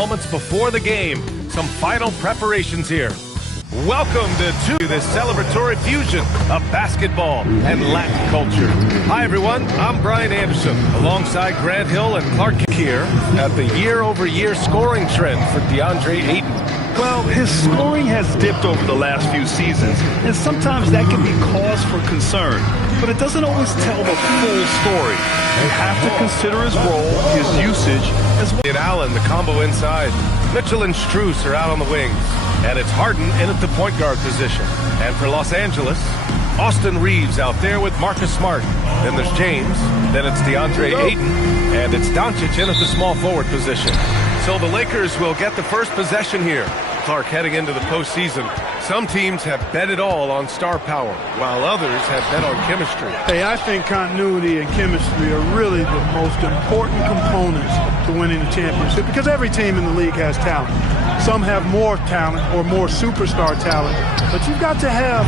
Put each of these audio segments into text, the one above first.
moments before the game. Some final preparations here. Welcome to this celebratory fusion of basketball and Latin culture. Hi, everyone. I'm Brian Anderson, alongside Grant Hill and Clark here at the year-over-year scoring trend for DeAndre Ayton. Well, his scoring has dipped over the last few seasons, and sometimes that can be cause for concern. But it doesn't always tell the full story. You have to consider his role, his usage, as well. Allen, the combo inside. Mitchell and Strus are out on the wings. And it's Harden in at the point guard position. And for Los Angeles, Austin Reeves out there with Marcus Smart. Then there's James. Then it's DeAndre Ayton. And it's Doncic in at the small forward position. So the Lakers will get the first possession here. Clark, heading into the postseason, some teams have bet it all on star power, while others have bet on chemistry. Hey, I think continuity and chemistry are really the most important components to winning the championship because every team in the league has talent. Some have more talent or more superstar talent, but you've got to have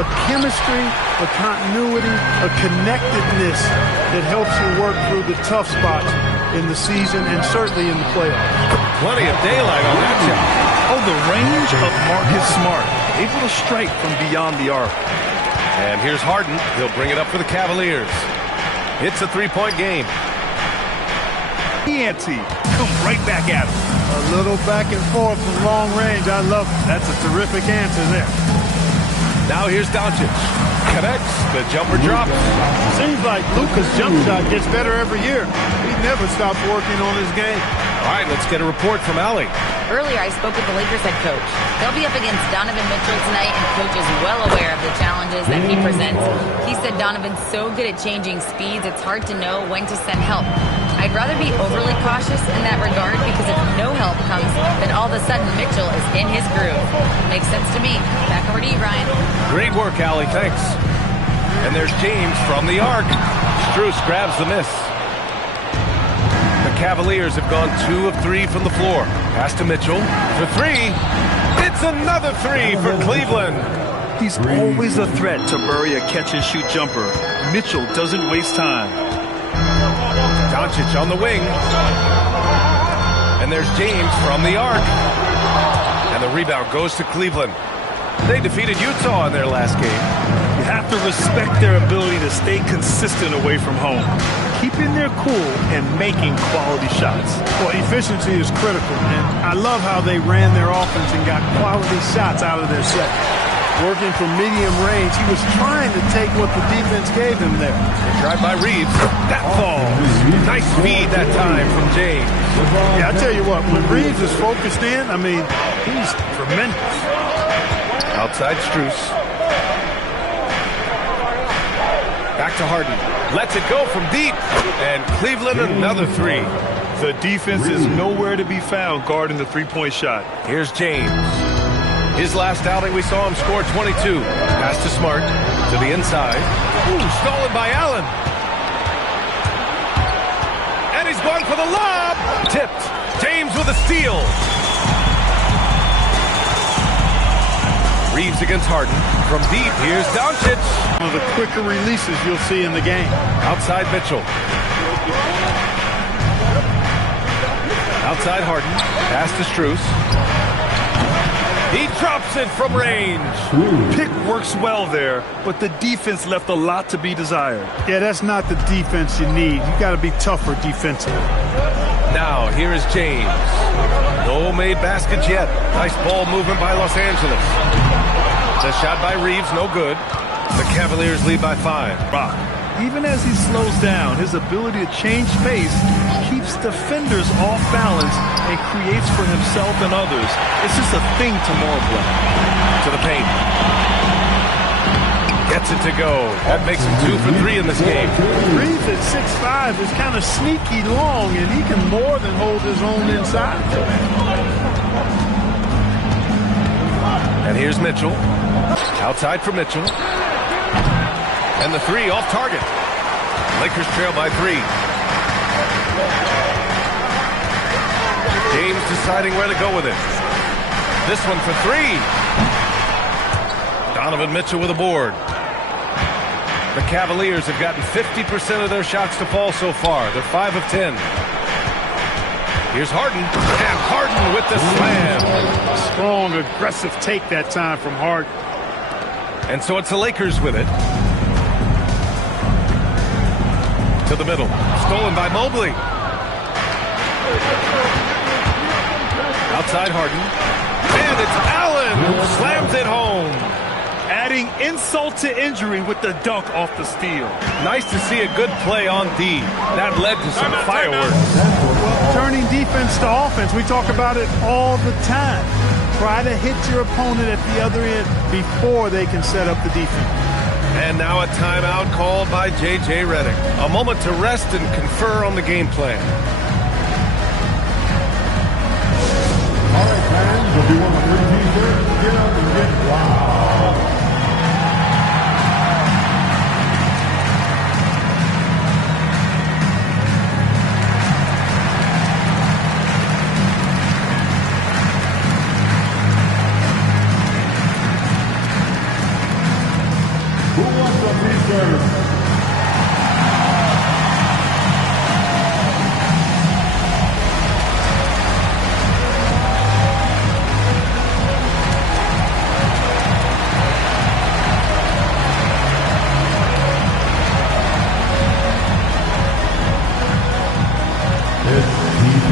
a chemistry, a continuity, a connectedness that helps you work through the tough spots in the season and certainly in the playoffs. Plenty of daylight on that shot. Oh, the range of Marcus Smart, able to strike from beyond the arc. And here's Harden. He'll bring it up for the Cavaliers. It's a three-point game. Ante, come right back at him. A little back and forth from long range. I love it. That's a terrific answer there. Now here's Doncic. Connects. The jumper drops. Seems like Luka's jump shot gets better every year. He never stops working on his game. All right, let's get a report from Allie. Earlier, I spoke with the Lakers head coach. They'll be up against Donovan Mitchell tonight, and coach is well aware of the challenges that he presents. He said Donovan's so good at changing speeds, it's hard to know when to send help. I'd rather be overly cautious in that regard because if no help comes, then all of a sudden Mitchell is in his groove. Makes sense to me. Back over to you, Ryan. Great work, Allie. Thanks. And there's James from the arc. Strus grabs the miss. The Cavaliers have gone 2 of 3 from the floor. Pass to Mitchell for 3. It's another 3 for Cleveland. He's always a threat to bury a catch-and-shoot jumper. Mitchell doesn't waste time. Doncic on the wing. And there's James from the arc. And the rebound goes to Cleveland. They defeated Utah in their last game. You have to respect their ability to stay consistent away from home, keeping their cool and making quality shots. Well, efficiency is critical, and I love how they ran their offense and got quality shots out of their set. Working from medium range, he was trying to take what the defense gave him there. Drive by Reeves. That falls. Nice feed that time from James. Yeah, I tell you what, when Reeves is focused in, I mean, he's tremendous. Outside Strus. Back to Harden. Lets it go from deep. And Cleveland another 3. The defense is nowhere to be found guarding the three-point shot. Here's James. His last outing, we saw him score 22. Pass to Smart. To the inside. Ooh, stolen by Allen. And he's going for the lob. Tipped. James with a steal. Reeves against Harden. From deep, here's Doncic. One of the quicker releases you'll see in the game. Outside Mitchell. Outside Harden. Pass to Strus. He drops it from range. Pick works well there, but the defense left a lot to be desired. Yeah, that's not the defense you need. You got to be tougher defensively. Now, here is James. No made baskets yet. Nice ball movement by Los Angeles. The shot by Reeves, no good. The Cavaliers lead by 5. Rock. Even as he slows down, his ability to change pace keeps defenders off balance and creates for himself and others. It's just a thing tomorrow play. To the paint. Gets it to go. That makes him 2 for 3 in this game. Reeves at 6'5" is kind of sneaky long, and he can more than hold his own inside. And here's Mitchell. Outside for Mitchell. And the 3 off target. Lakers trail by 3. James deciding where to go with it. This one for 3. Donovan Mitchell with a board. The Cavaliers have gotten 50% of their shots to fall so far. They're 5 of 10. Here's Harden, and Harden with the slam. Strong, aggressive take that time from Harden. And so it's the Lakers with it. To the middle. Stolen by Mobley. Outside Harden. And it's Allen who slams it home. Adding insult to injury with the dunk off the steal. Nice to see a good play on D. That led to some fireworks. Turning defense to offense. We talk about it all the time. Try to hit your opponent at the other end before they can set up the defense. And now a timeout called by J.J. Redick. A moment to rest and confer on the game plan. All right, fans, if you want a free t-shirt, get up and get wild. Who wants a t-shirt?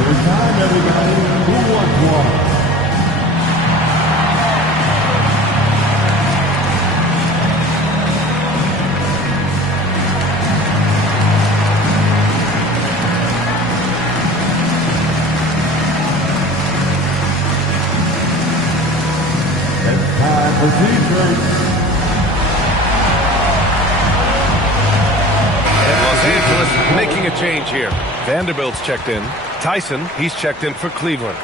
Time, everybody. Who wants one? It's time for T-shirts. And Los Angeles making a change here. Vanderbilt's checked in. Tyson, he's checked in for Cleveland.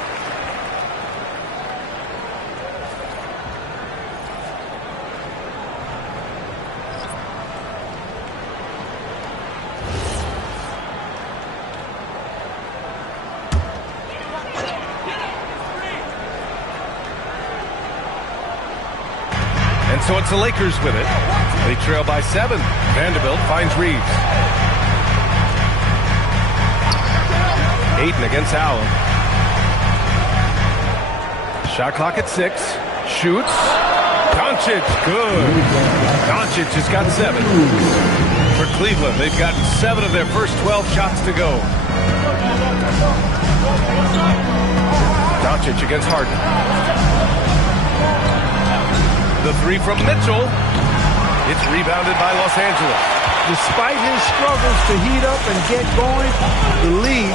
And so it's the Lakers with it. They trail by 7. Vanderbilt finds Reeves. Ayton against Allen. Shot clock at 6. Shoots. Doncic, good. Doncic has got 7. For Cleveland, they've gotten 7 of their first 12 shots to go. Doncic against Harden. The 3 from Mitchell. It's rebounded by Los Angeles. Despite his struggles to heat up and get going, the lead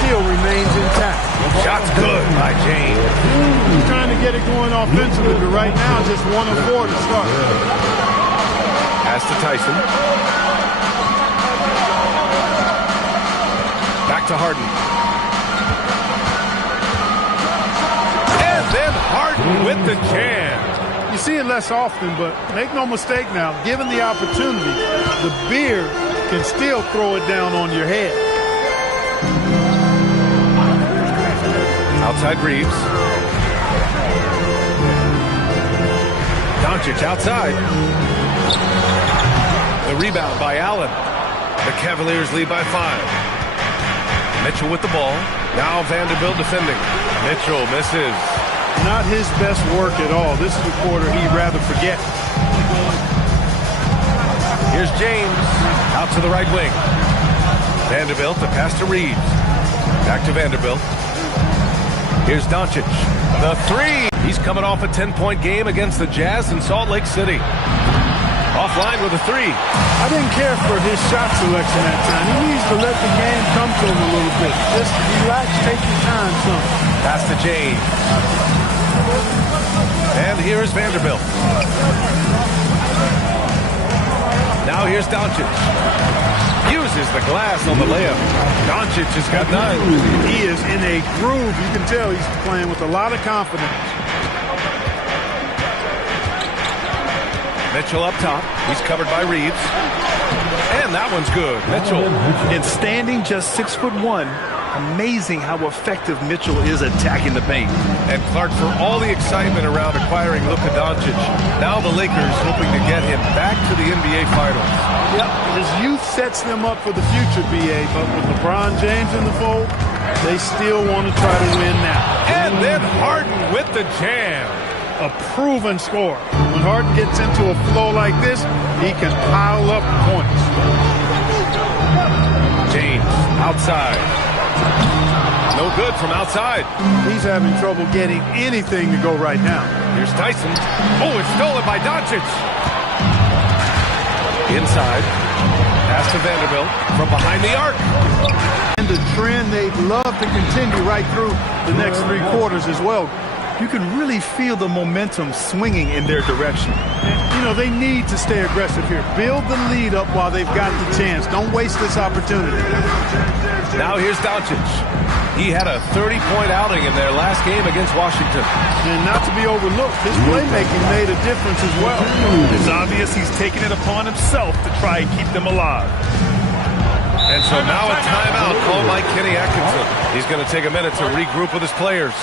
still remains intact. Shot's good by James. He's trying to get it going offensively, but right now just 1 of 4 to start. Pass to Tyson. Back to Harden. And then Harden with the jam. You see it less often, but make no mistake now, given the opportunity, the beard can still throw it down on your head. Outside Reeves. Doncic outside. The rebound by Allen. The Cavaliers lead by 5. Mitchell with the ball. Now Vanderbilt defending. Mitchell misses. Not his best work at all. This is a quarter he'd rather forget. Here's James. Out to the right wing. Vanderbilt, the pass to Reeves. Back to Vanderbilt. Here's Doncic. The 3. He's coming off a 10-point game against the Jazz in Salt Lake City. Offline with a 3. I didn't care for his shot selection that time. He needs to let the game come to him a little bit. Just relax, take your time some. Pass to James. And here's Vanderbilt. Now here's Doncic. Uses the glass on the layup. Doncic has got 9. He is in a groove. You can tell he's playing with a lot of confidence. Mitchell up top. He's covered by Reeves. And that one's good. Mitchell. And standing just 6'1", amazing how effective Mitchell is attacking the paint. And Clark, for all the excitement around acquiring Luka Doncic, now the Lakers hoping to get him back to the NBA Finals. Yep, his youth sets them up for the future, B.A., but with LeBron James in the fold, They still want to try to win now. And then Harden with the jam. A proven scorer. When Harden gets into a flow like this, he can pile up points. James outside. No good from outside. He's having trouble getting anything to go right now. Here's Tyson. Oh, it's stolen by Doncic. Inside. Pass to Vanderbilt from behind the arc. And the trend they'd love to continue right through the next 3 quarters as well. You can really feel the momentum swinging in their direction. And, you know, they need to stay aggressive here. Build the lead up while they've got the chance. Don't waste this opportunity. Now here's Doncic. He had a 30-point outing in their last game against Washington. And not to be overlooked, his playmaking made a difference as well. It's obvious he's taking it upon himself to try and keep them alive. And so now a timeout called by Kenny Atkinson. He's going to take a minute to regroup with his players.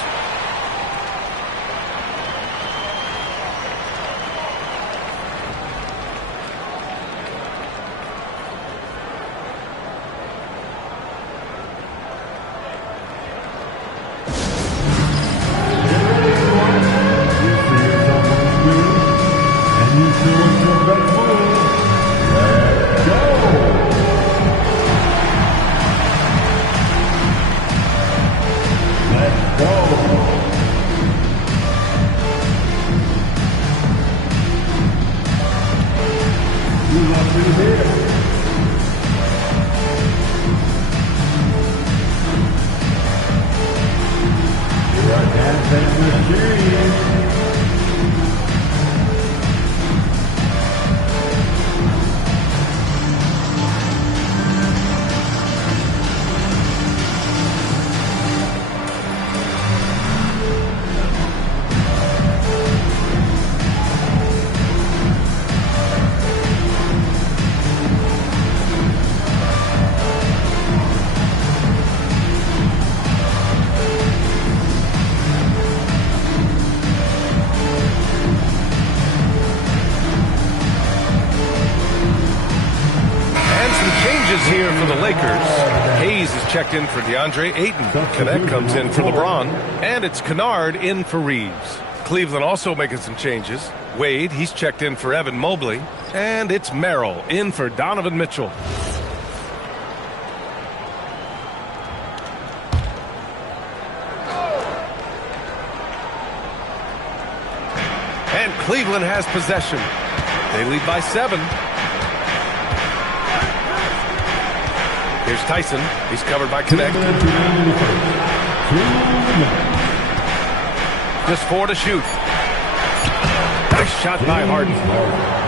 Here for the Lakers. Hayes is checked in for DeAndre Ayton. Kenneth comes in for LeBron. And it's Kennard in for Reeves. Cleveland also making some changes. Wade, he's checked in for Evan Mobley. And it's Merrill in for Donovan Mitchell. And Cleveland has possession. They lead by 7. Here's Tyson. He's covered by Connect. Just 4 to shoot. Nice shot by Harden.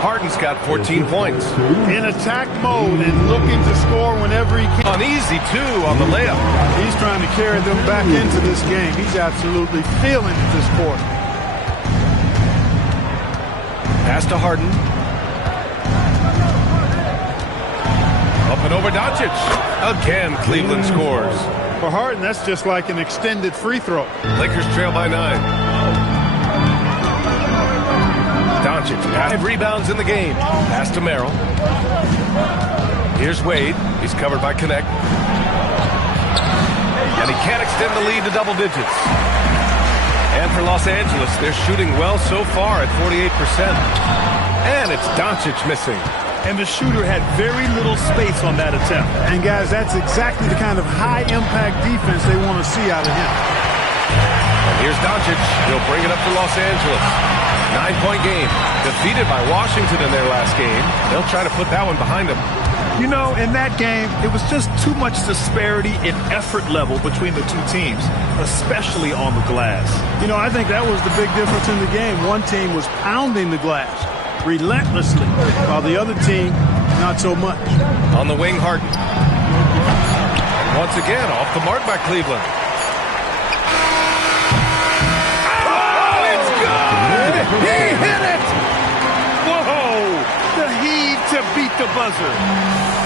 Harden's got 14 points. In attack mode and looking to score whenever he can. Uneasy, too, on the layup. He's trying to carry them back into this game. He's absolutely feeling it this quarter. Pass to Harden. Up and over Doncic. Again, Cleveland scores. For Harden, that's just like an extended free throw. Lakers trail by 9. Doncic, 5 rebounds in the game. Pass to Merrill. Here's Wade. He's covered by Connect. And he can't extend the lead to double digits. And for Los Angeles, they're shooting well so far at 48%. And it's Doncic missing. And the shooter had very little space on that attempt. And, guys, that's exactly the kind of high-impact defense they want to see out of him. And here's Doncic. He'll bring it up for Los Angeles. 9-point game. Defeated by Washington in their last game. They'll try to put that one behind them. You know, in that game, it was just too much disparity in effort level between the two teams, especially on the glass. You know, I think that was the big difference in the game. One team was pounding the glass relentlessly, while the other team, not so much. On the wing, Harden. And once again, off the mark by Cleveland. Oh, it's good! He hit it! Whoa! The heave to beat the buzzer.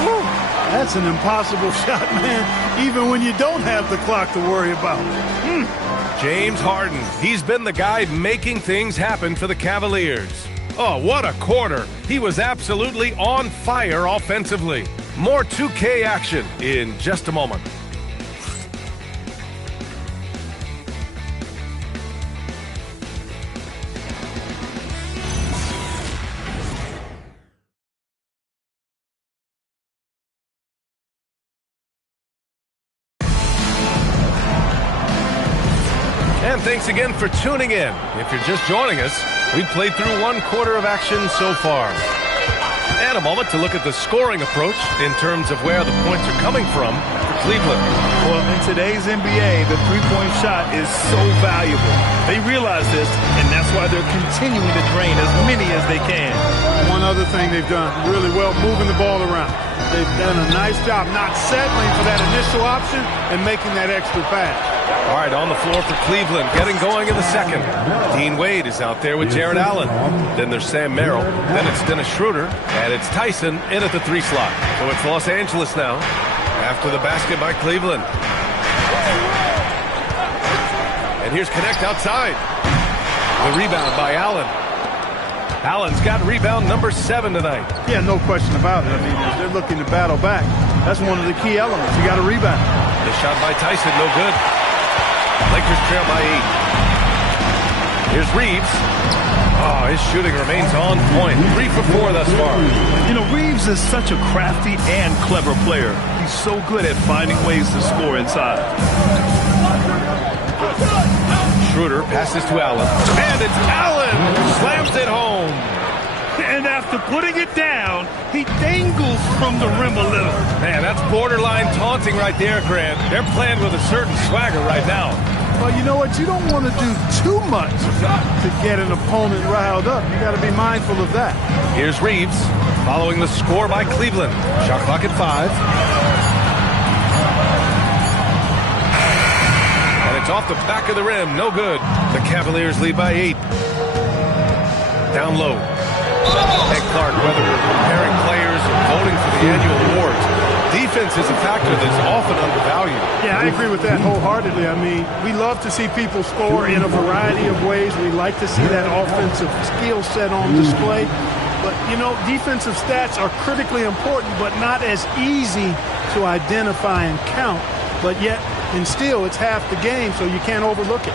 Woo. That's an impossible shot, man, even when you don't have the clock to worry about. James Harden. He's been the guy making things happen for the Cavaliers. Oh, what a quarter. He was absolutely on fire offensively. More 2K action in just a moment. And thanks again for tuning in. If you're just joining us, we've played through 1 quarter of action so far. And a moment to look at the scoring approach in terms of where the points are coming from for Cleveland. Well, in today's NBA, the three-point shot is so valuable. They realize this, and that's why they're continuing to drain as many as they can. One other thing they've done really well, moving the ball around. They've done a nice job not settling for that initial option and making that extra pass. All right, on the floor for Cleveland, getting going in the second. Dean Wade is out there with Jared Allen. Then there's Sam Merrill. Then it's Dennis Schroeder. And it's Tyson in at the 3 slot. So it's Los Angeles now after the basket by Cleveland. And here's Connect outside. The rebound by Allen. Allen's got rebound number 7 tonight. Yeah, no question about it. I mean, they're looking to battle back. That's one of the key elements. You got to rebound. The shot by Tyson, no good. Lakers trail by 8. Here's Reeves. Oh, his shooting remains on point. 3 for 4 thus far. You know, Reeves is such a crafty and clever player. He's so good at finding ways to score inside. Schroeder passes to Allen. And it's Allen who slams it home. And after putting it down, he dangles from the rim a little. Man, that's borderline taunting right there, Grant. They're playing with a certain swagger right now. Well, you know what? You don't want to do too much to get an opponent riled up. You got to be mindful of that. Here's Reeves following the score by Cleveland. Shot clock at 5. And it's off the back of the rim. No good. The Cavaliers lead by 8. Down low. Hey, Clark, whether we're comparing players or voting for the annual awards, defense is a factor that's often undervalued. Yeah, I agree with that wholeheartedly. I mean, we love to see people score in a variety of ways. We like to see that offensive skill set on display. But, you know, defensive stats are critically important, but not as easy to identify and count. But yet, and still, it's half the game, so you can't overlook it.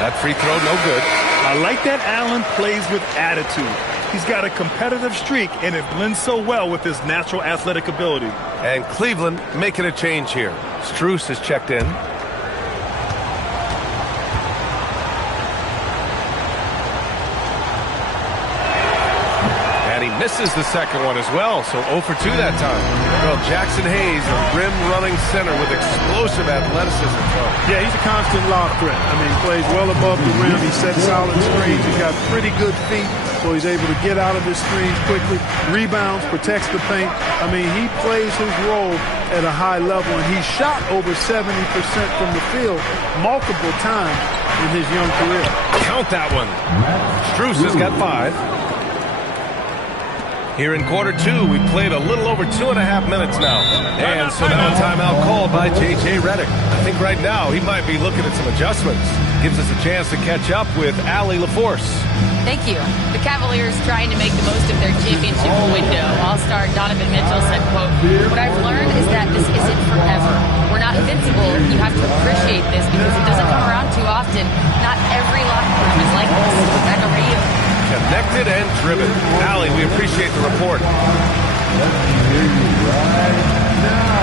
That free throw, no good. I like that Allen plays with attitude. He's got a competitive streak, and it blends so well with his natural athletic ability. And Cleveland making a change here. Strus has checked in. And he misses the second one as well, so 0 for 2 that time. Well, Jackson Hayes, a rim-running center with explosive athleticism. Yeah, he's a constant lob threat. I mean, he plays well above the rim. He sets solid screens. He's got pretty good feet, so he's able to get out of his screens quickly. Rebounds, protects the paint. I mean, he plays his role at a high level, and he shot over 70% from the field multiple times in his young career. Count that one. Strus has got 5. Here in quarter 2, we played a little over 2.5 minutes now. And so now a timeout called by J.J. Redick. I think right now he might be looking at some adjustments. Gives us a chance to catch up with Allie LaForce. Thank you. The Cavaliers trying to make the most of their championship window. All-star Donovan Mitchell said, quote, "What I've learned is that this isn't forever. We're not invincible. You have to appreciate this because it doesn't come around too often. Not every locker room is like this. Back over to you." Connected and driven. Allie, we appreciate the report. Let me hear you right now.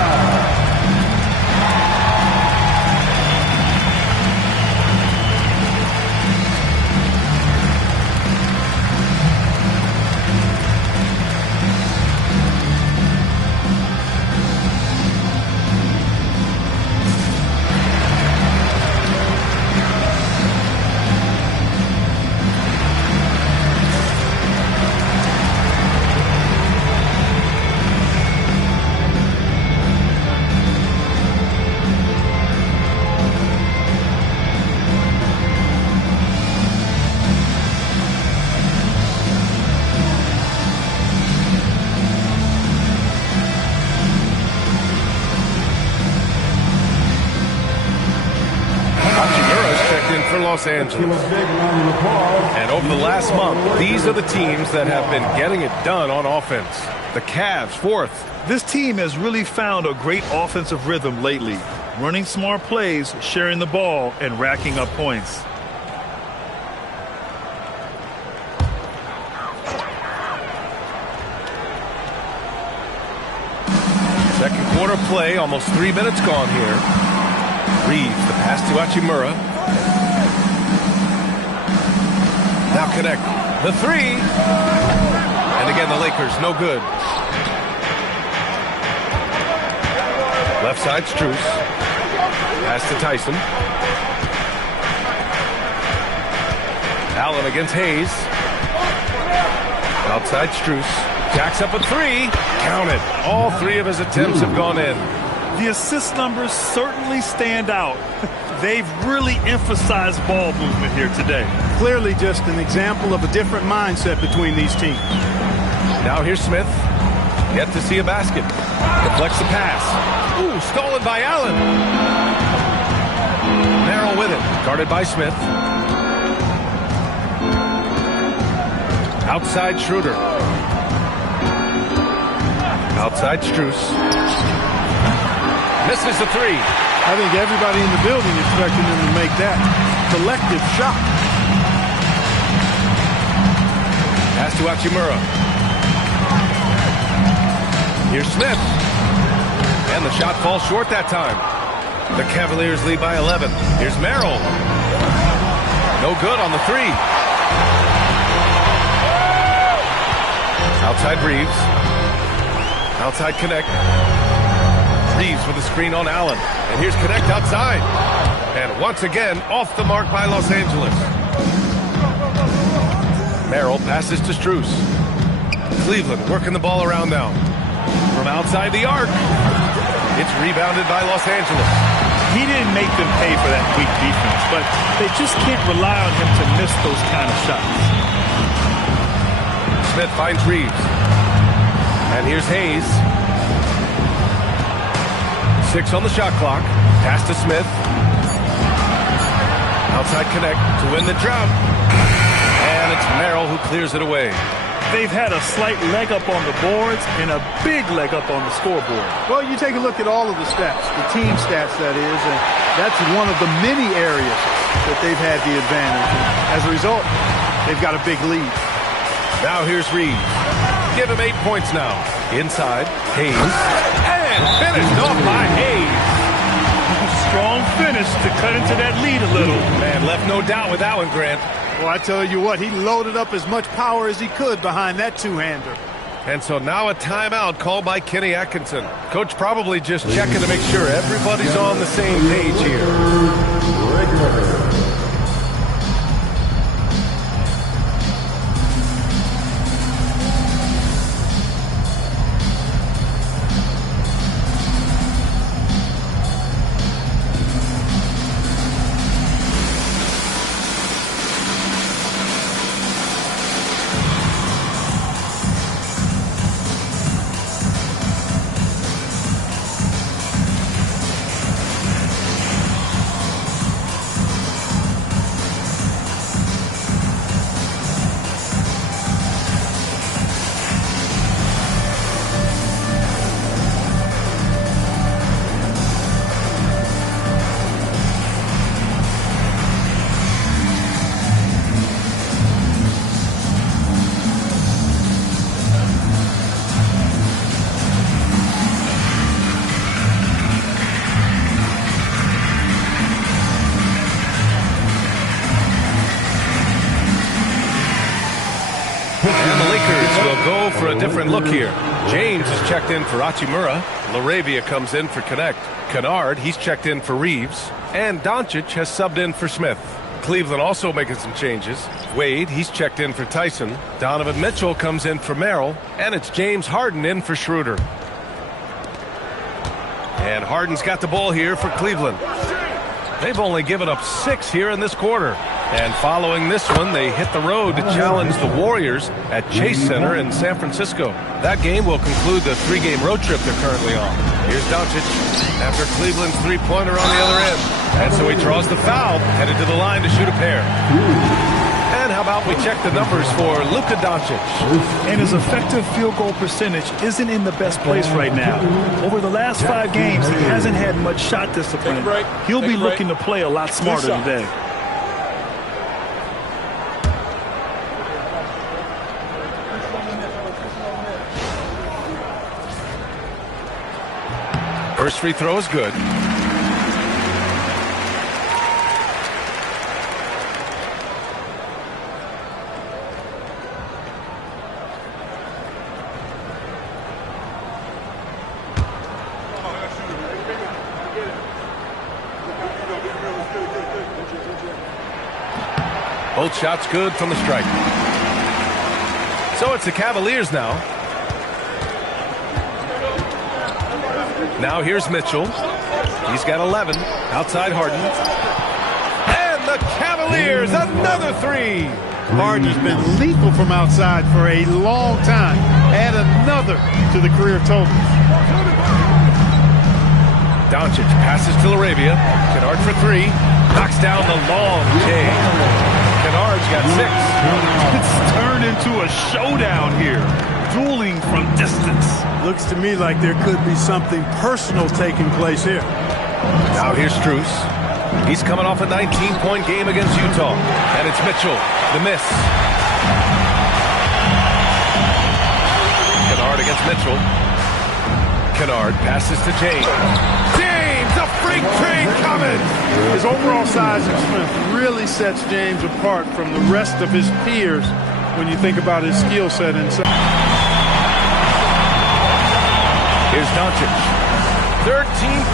Los Angeles. And over the last month, these are the teams that have been getting it done on offense. The Cavs, 4th. This team has really found a great offensive rhythm lately, running smart plays, sharing the ball, and racking up points. Second quarter play, almost 3 minutes gone here. Reeves, the pass to Hachimura. Now connect. The three. And again, the Lakers, no good. Left side, Strus. Pass to Tyson. Allen against Hayes. Outside, Strus. Jacks up a three. Counted. All three of his attempts have gone in. The assist numbers certainly stand out. They've really emphasized ball movement here today. Clearly just an example of a different mindset between these teams. Now here's Smith. Yet to see a basket. Deflects the pass. Ooh, stolen by Allen. Merrill with it. Guarded by Smith. Outside Schroeder. Outside Strus. Misses the three. I think everybody in the building expecting them to make that collective shot. Pass to Hachimura. Here's Smith. And the shot falls short that time. The Cavaliers lead by 11. Here's Merrill. No good on the three. Outside Reeves. Outside Connect. Reeves with a screen on Allen. And here's Connect outside. And once again, off the mark by Los Angeles. Merrill passes to Strus. Cleveland working the ball around now. From outside the arc. It's rebounded by Los Angeles. He didn't make them pay for that weak defense, but they just can't rely on him to miss those kind of shots. Smith finds Reeves. And here's Hayes. 6 on the shot clock. Pass to Smith. Outside Connect to win the drought. And it's Merrill who clears it away. They've had a slight leg up on the boards and a big leg up on the scoreboard. Well, you take a look at all of the stats, the team stats that is, and that's one of the many areas that they've had the advantage. And as a result, they've got a big lead. Now here's Reeves. Give him 8 points now. Inside, Hayes. And finished off by Hayes. Strong finish to cut into that lead a little. Man, left no doubt with that one, Grant. Well, I tell you what, he loaded up as much power as he could behind that two-hander. And so now a timeout called by Kenny Atkinson. Coach probably just checking to make sure everybody's on the same page here. And the Lakers will go for a different look here. James is checked in for Hachimura. LaRavia comes in for Connect. Kennard, he's checked in for Reeves. And Doncic has subbed in for Smith. Cleveland also making some changes. Wade, he's checked in for Tyson. Donovan Mitchell comes in for Merrill. And it's James Harden in for Schroeder. And Harden's got the ball here for Cleveland. They've only given up 6 here in this quarter. And following this one, they hit the road to challenge the Warriors at Chase Center in San Francisco. That game will conclude the 3-game road trip they're currently on. Here's Doncic after Cleveland's three-pointer on the other end. And so he draws the foul, headed to the line to shoot a pair. And how about we check the numbers for Luka Doncic? And his effective field goal percentage isn't in the best place right now. Over the last 5 games, he hasn't had much shot discipline. He'll be looking to play a lot smarter today. First free throw is good. Both shots good from the stripe. So it's the Cavaliers now. Now here's Mitchell. He's got 11. Outside Harden. And the Cavaliers, another three. Harden has been lethal from outside for a long time. Add another to the career totals. Doncic passes to Arabia. Kennard for three. Knocks down the long J. Kennard's got 6. It's turned into a showdown here. Dueling from distance. Looks to me like there could be something personal taking place here. Now here's Strus. He's coming off a 19-point game against Utah. And it's Mitchell. The miss. Kennard against Mitchell. Kennard passes to James. James, a freight train coming! His overall size and strength really sets James apart from the rest of his peers when you think about his skill set inside. Here's Doncic. 13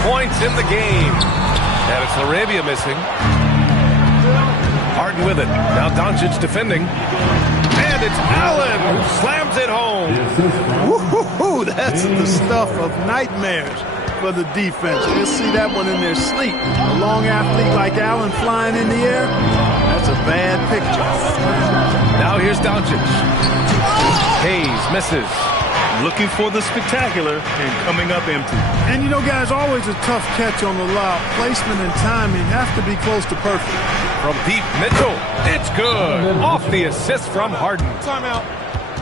points in the game. And it's Arabia missing. Harden with it. Now Doncic defending. And it's Allen who slams it home. Woo-hoo-hoo, that's the stuff of nightmares for the defense. You'll see that one in their sleep. A long athlete like Allen flying in the air, that's a bad picture. Now here's Doncic. Hayes misses. Looking for the spectacular and coming up empty. And you know, guys, always a tough catch on the lob. Placement and timing have to be close to perfect. From deep, Mitchell. It's good. Off the assist from Harden. Timeout.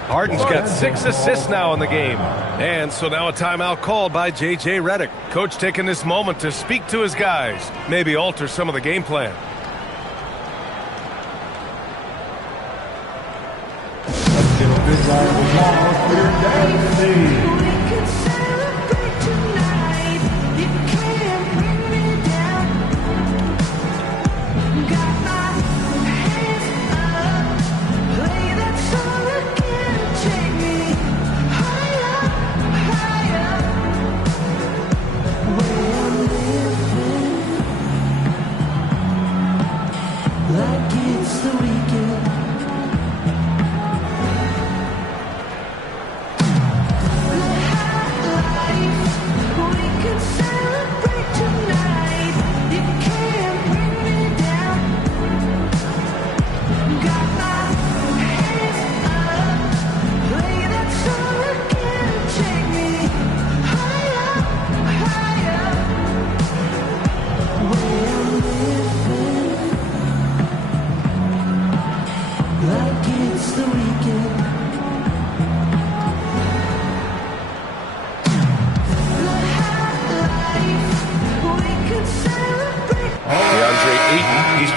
Harden's got 6 assists now in the game. And so now a timeout called by J.J. Redick. Coach taking this moment to speak to his guys. Maybe alter some of the game plan. Let's get a big round of applause for your dad,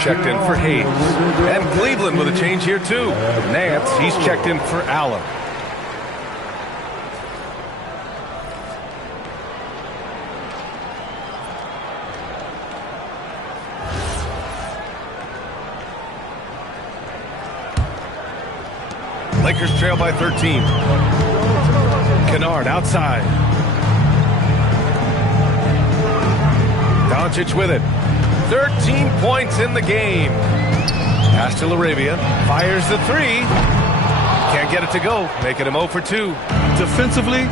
Checked in for Hayes. And Cleveland with a change here too. Nance, he's checked in for Allen. Lakers trail by 13. Kennard outside. Doncic with it. 13 points in the game. Pass to Arabia. Fires the three. Can't get it to go. Making him 0 for 2. Defensively,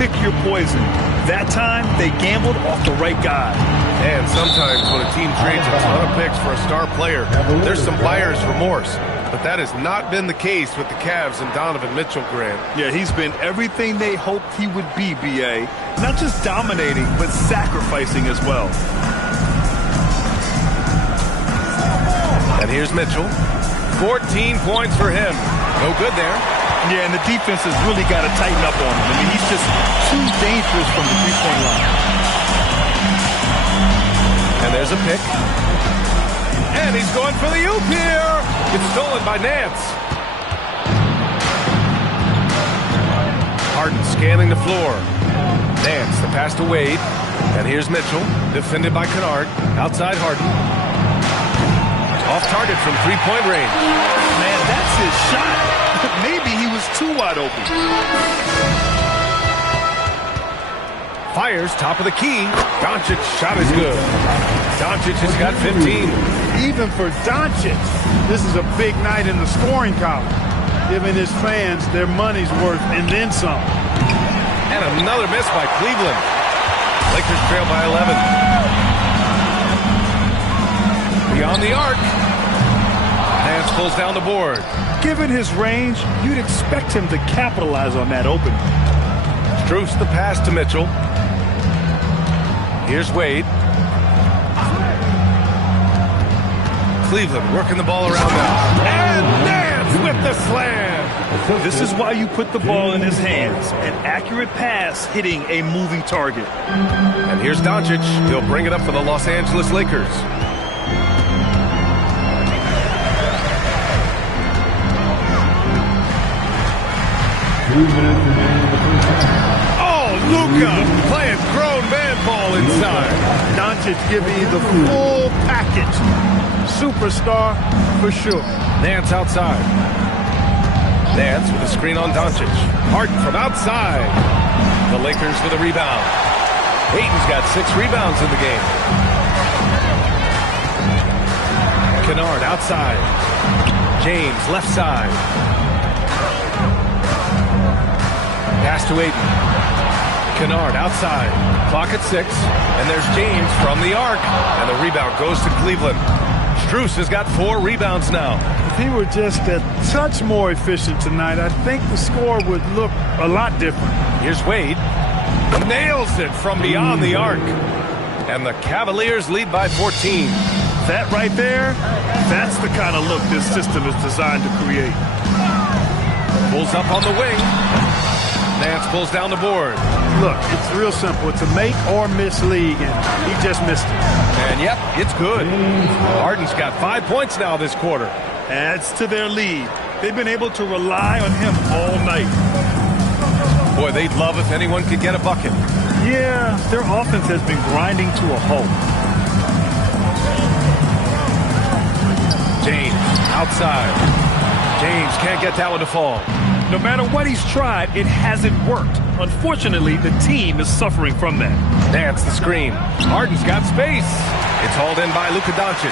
pick your poison. That time, they gambled off the right guy. And sometimes when a team trades a ton of picks for a star player, there's some buyer's remorse. But that has not been the case with the Cavs and Donovan Mitchell, Grant. Yeah, he's been everything they hoped he would be, B.A. Not just dominating, but sacrificing as well. And here's Mitchell. 14 points for him. No good there. Yeah, and the defense has really got to tighten up on him. I mean, he's just too dangerous from the three-point line. And there's a pick. And he's going for the oop here. It's stolen by Nance. Harden scanning the floor. Nance, the pass to Wade. And here's Mitchell, defended by Kennard. Outside Harden. Off target from three-point range. Man, that's his shot. Maybe he was too wide open. Fires, top of the key. Doncic's shot is good. Doncic has got 15. Even for Doncic, this is a big night in the scoring column, giving his fans their money's worth and then some. And another miss by Cleveland. Lakers trail by 11. Beyond the arc. Nance pulls down the board. Given his range, you'd expect him to capitalize on that opening. Strus the pass to Mitchell. Here's Wade. Cleveland working the ball around now. And Nance with the slam. This is why you put the ball in his hands. An accurate pass hitting a moving target. And here's Doncic. He'll bring it up for the Los Angeles Lakers. Oh, Luka playing grown man ball inside. Doncic giving you the full package. Superstar for sure. Nance outside. Nance with a screen on Doncic. Harden from outside. The Lakers with a rebound. Ayton's got 6 rebounds in the game. Kennard outside. James left side. Pass to Ayton. Kennard outside. Clock at 6. And there's James from the arc. And the rebound goes to Cleveland. Strus has got 4 rebounds now. If he were just a touch more efficient tonight, I think the score would look a lot different. Here's Wade. Nails it from beyond the arc. And the Cavaliers lead by 14. That right there, that's the kind of look this system is designed to create. Pulls up on the wing. Nance pulls down the board. Look, it's real simple. It's a make or miss league, and he just missed it. And yep, it's good. Harden's got 5 points now this quarter. Adds to their lead. They've been able to rely on him all night. Boy, they'd love if anyone could get a bucket. Yeah, their offense has been grinding to a halt. James outside. James can't get that one to fall. No matter what he's tried, it hasn't worked. Unfortunately, the team is suffering from that. Nance the screen. Harden's got space. It's hauled in by Luka Doncic.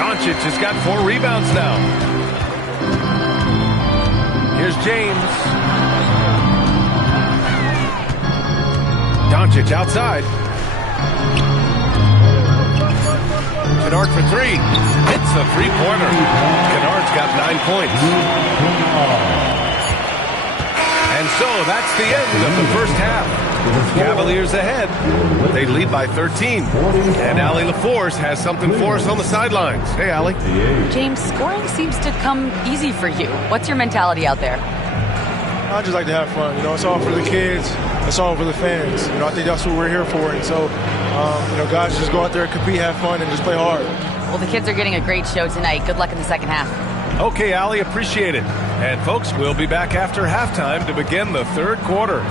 Doncic has got 4 rebounds now. Here's James. Doncic outside. Kennard for 3. Hits a 3-pointer. Kennard's got 9 points. And so that's the end of the first half. Cavaliers ahead. They lead by 13. And Allie LaForce has something for us on the sidelines. Hey, Allie. James, scoring seems to come easy for you. What's your mentality out there? I just like to have fun. You know, it's all for the kids. It's all for the fans. You know, I think that's what we're here for. And so, you know, guys, just go out there, compete, have fun, and just play hard. Well, the kids are getting a great show tonight. Good luck in the second half. Okay, Allie, appreciate it. And folks, we'll be back after halftime to begin the third quarter.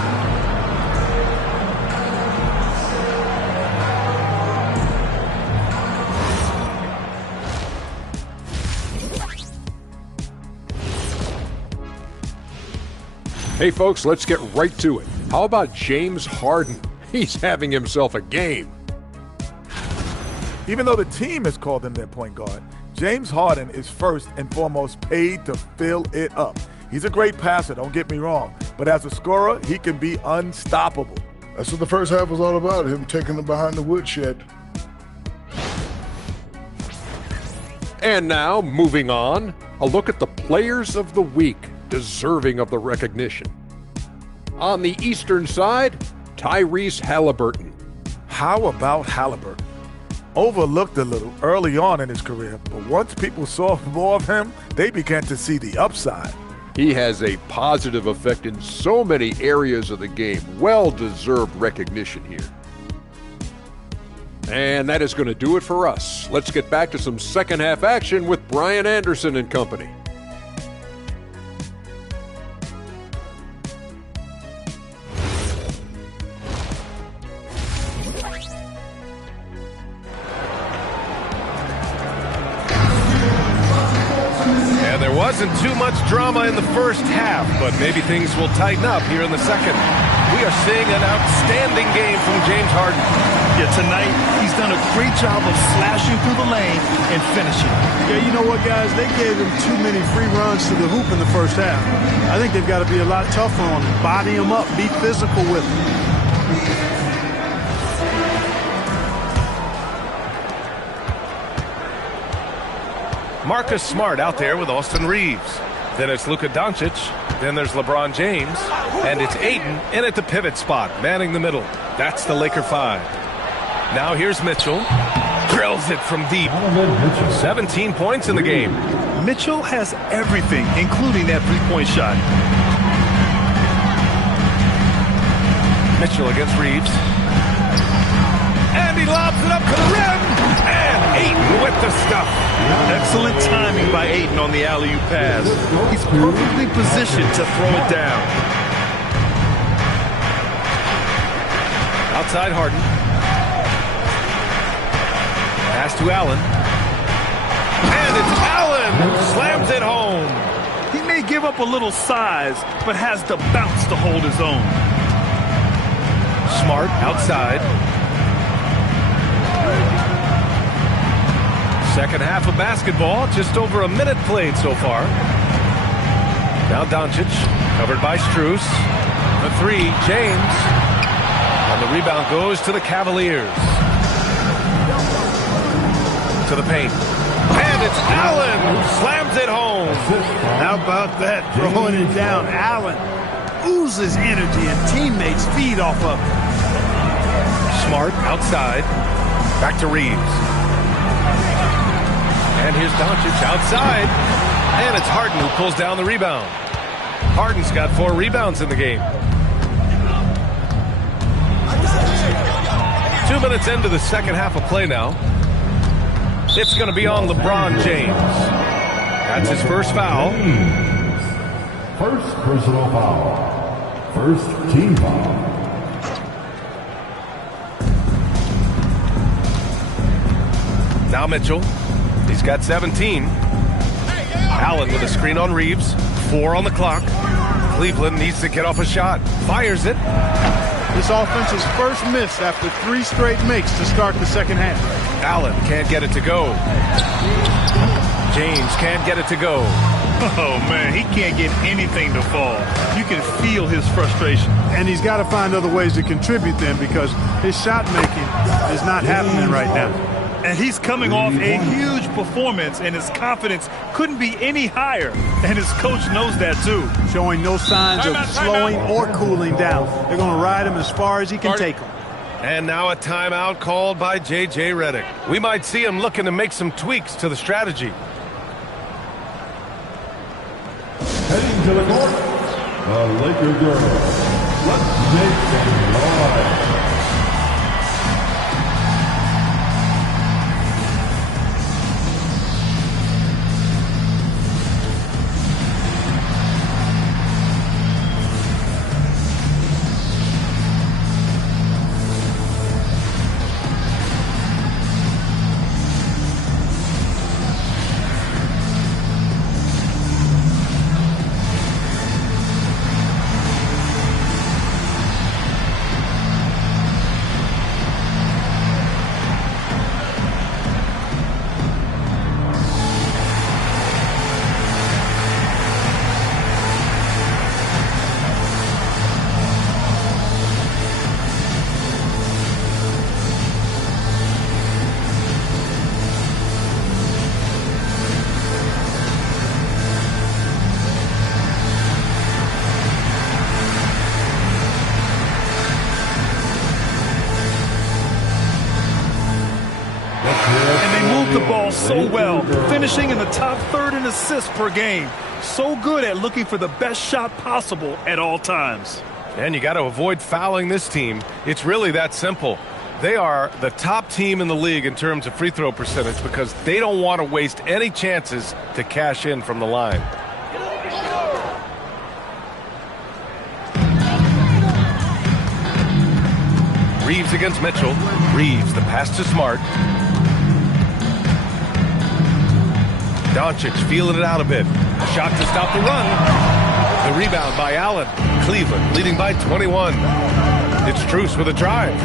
Hey folks, let's get right to it. How about James Harden? He's having himself a game. Even though the team has called him their point guard, James Harden is first and foremost paid to fill it up. He's a great passer, don't get me wrong, but as a scorer, he can be unstoppable. That's what the first half was all about, him taking it behind the woodshed. And now, moving on, a look at the players of the week deserving of the recognition. On the Eastern side, Tyrese Halliburton. How about Halliburton? Overlooked a little early on in his career, but once people saw more of him, they began to see the upside. He has a positive effect in so many areas of the game. Well-deserved recognition here. And that is going to do it for us. Let's get back to some second half action with Brian Anderson and company. Wasn't too much drama in the first half, but maybe things will tighten up here in the second. We are seeing an outstanding game from James Harden. Yeah, tonight he's done a great job of slashing through the lane and finishing. Yeah, you know what, guys? They gave him too many free runs to the hoop in the first half. I think they've got to be a lot tougher on him. Body him up. Be physical with him. Marcus Smart out there with Austin Reeves. Then it's Luka Doncic. Then there's LeBron James. And it's Ayton in at the pivot spot, manning the middle. That's the Laker 5. Now here's Mitchell. Drills it from deep. 17 points in the game. Mitchell has everything, including that three-point shot. Mitchell against Reeves. And he lobs it up to the rim. And Ayton with the stuff. Excellent timing by Ayton on the alley-oop pass. He's perfectly positioned to throw it down. Outside Harden. Pass to Allen. And it's Allen who slams it home. He may give up a little size, but has the bounce to hold his own. Smart outside. Second half of basketball, just over a minute played so far. Now Doncic, covered by Strus. The three, James. And the rebound goes to the Cavaliers. To the paint. And it's Allen who slams it home. How about that? Throwing it down. Allen oozes energy and teammates feed off of it. Smart outside. Back to Reeves. And here's Doncic outside. And it's Harden who pulls down the rebound. Harden's got 4 rebounds in the game. 2 minutes into the second half of play now. It's going to be on LeBron James. That's his first foul. First personal foul. First team foul. Now Mitchell. He's got 17. Allen with a screen on Reeves. 4 on the clock. Cleveland needs to get off a shot. Fires it. This offense's first miss after 3 straight makes to start the second half. Allen can't get it to go. James can't get it to go. Oh, man, he can't get anything to fall. You can feel his frustration. And he's got to find other ways to contribute then because his shot making is not happening right now. And he's coming off a huge performance, and his confidence couldn't be any higher. And his coach knows that, too. Showing no signs of slowing or cooling down. They're going to ride him as far as he can take him. And now a timeout called by J.J. Redick. We might see him looking to make some tweaks to the strategy. Heading to the court, the Laker girls. Let's make some noise. So well, finishing in the top third in assists per game. So good at looking for the best shot possible at all times. And you got to avoid fouling this team. It's really that simple. They are the top team in the league in terms of free throw percentage because they don't want to waste any chances to cash in from the line. Reeves against Mitchell. Reeves, the pass to Smart. Doncic feeling it out a bit. A shot to stop the run. The rebound by Allen. Cleveland leading by 21. It's Strus with a drive.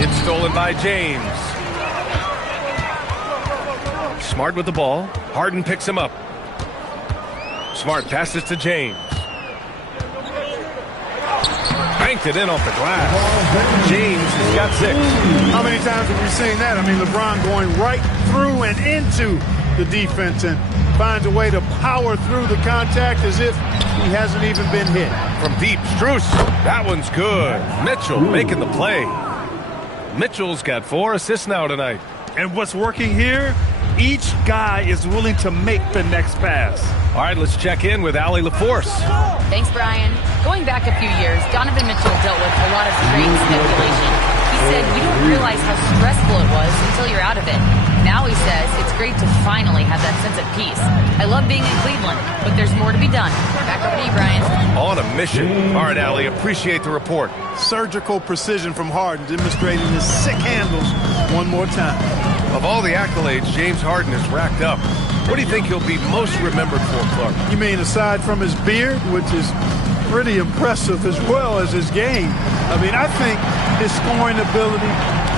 It's stolen by James. Smart with the ball. Harden picks him up. Smart passes to James. Banked it in off the glass. James has got 6. How many times have we seen that? I mean, LeBron going right through and into the defense and finds a way to power through the contact as if he hasn't even been hit. From deep, Strus. That one's good. Mitchell making the play. Mitchell's got 4 assists now tonight. And what's working here? Each guy is willing to make the next pass. All right, let's check in with Allie LaForce. Thanks, Brian. Going back a few years, Donovan Mitchell dealt with a lot of trade speculation. He said you don't realize how stressful it was until you're out of it. Now he says it's great to finally have that sense of peace. I love being in Cleveland, but there's more to be done. Back over to you, Brian. On a mission. All right, Allie, appreciate the report. Surgical precision from Harden, demonstrating his sick handles one more time. Of all the accolades James Harden has racked up, what do you think he'll be most remembered for, Clark? You mean aside from his beard, which is pretty impressive, as well as his game? I mean, I think his scoring ability,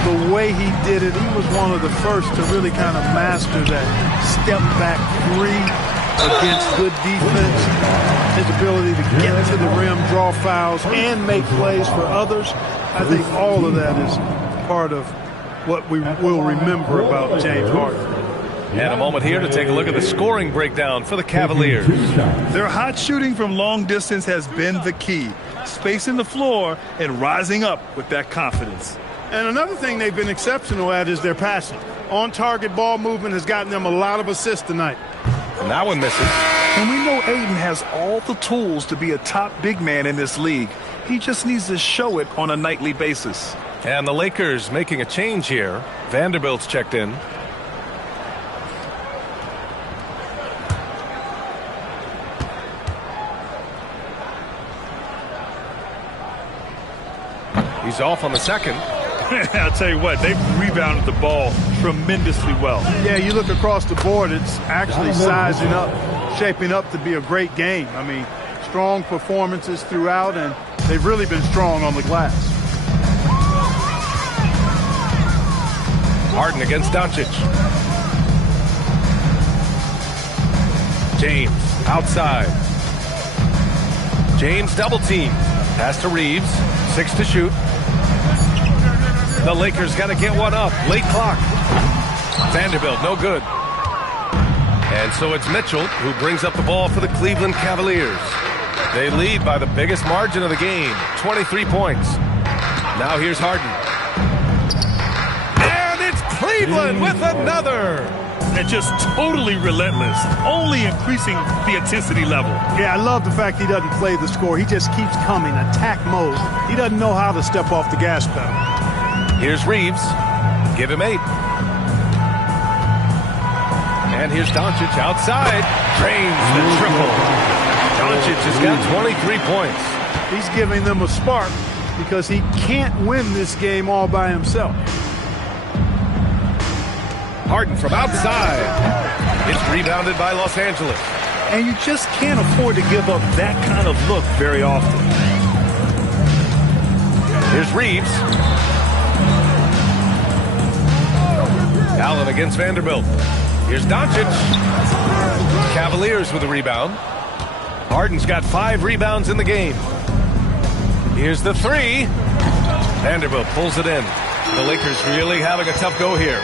the way he did it, he was one of the first to really kind of master that step-back 3 against good defense. His ability to get to the rim, draw fouls, and make plays for others. I think all of that is part of what we will remember about James Harden. And a moment here to take a look at the scoring breakdown for the Cavaliers. Their hot shooting from long distance has been the key. Spacing the floor and rising up with that confidence. And another thing they've been exceptional at is their passing. On-target ball movement has gotten them a lot of assists tonight. And that one misses. And we know Ayton has all the tools to be a top big man in this league. He just needs to show it on a nightly basis. And the Lakers making a change here. Vanderbilt's checked in. He's off on the second. I'll tell you what, they've rebounded the ball tremendously well. Yeah, you look across the board, it's actually sizing up, shaping up to be a great game. I mean, strong performances throughout, and they've really been strong on the glass. Harden against Doncic. James outside. James double team. Pass to Reeves. 6 to shoot. The Lakers got to get one up. Late clock. Vanderbilt, no good. And so it's Mitchell who brings up the ball for the Cleveland Cavaliers. They lead by the biggest margin of the game, 23 points. Now here's Harden. And it's Cleveland with another. And just totally relentless, only increasing the intensity level. Yeah, I love the fact he doesn't play the score. He just keeps coming, attack mode. He doesn't know how to step off the gas pedal. Here's Reeves. Give him 8. And here's Doncic outside. Drains the triple. Doncic has got 23 points. He's giving them a spark because he can't win this game all by himself. Harden from outside. It's rebounded by Los Angeles. And you just can't afford to give up that kind of look very often. Here's Reeves. Allen against Vanderbilt. Here's Doncic. Cavaliers with a rebound. Harden's got 5 rebounds in the game. Here's the 3. Vanderbilt pulls it in. The Lakers really having a tough go here.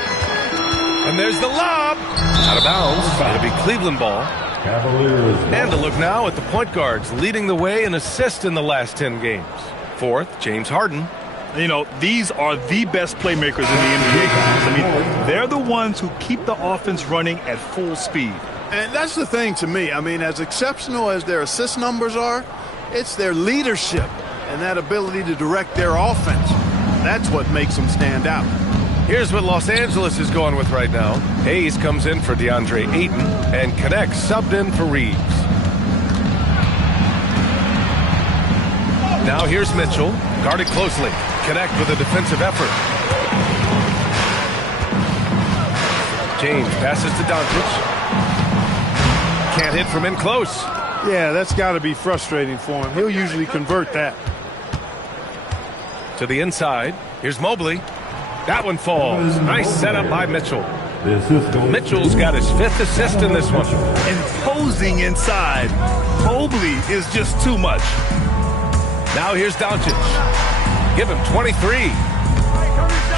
And there's the lob. Out of bounds. It'll be Cleveland ball. Cavaliers. And a look now at the point guards leading the way in assists in the last 10 games. 4th, James Harden. You know, these are the best playmakers in the NBA. I mean, they're the ones who keep the offense running at full speed. And that's the thing to me. I mean, as exceptional as their assist numbers are, it's their leadership and that ability to direct their offense. That's what makes them stand out. Here's what Los Angeles is going with right now. Hayes comes in for DeAndre Ayton and connects, subbed in for Reeves. Now here's Mitchell, guarded closely. Connect with a defensive effort. James passes to Doncic. that hit from in close. Yeah, that's got to be frustrating for him. He'll usually convert that. To the inside. Here's Mobley. That one falls. Nice setup by Mitchell. Mitchell's got his 5th assist in this one. Imposing inside. Mobley is just too much. Now here's Doncic. Give him 23.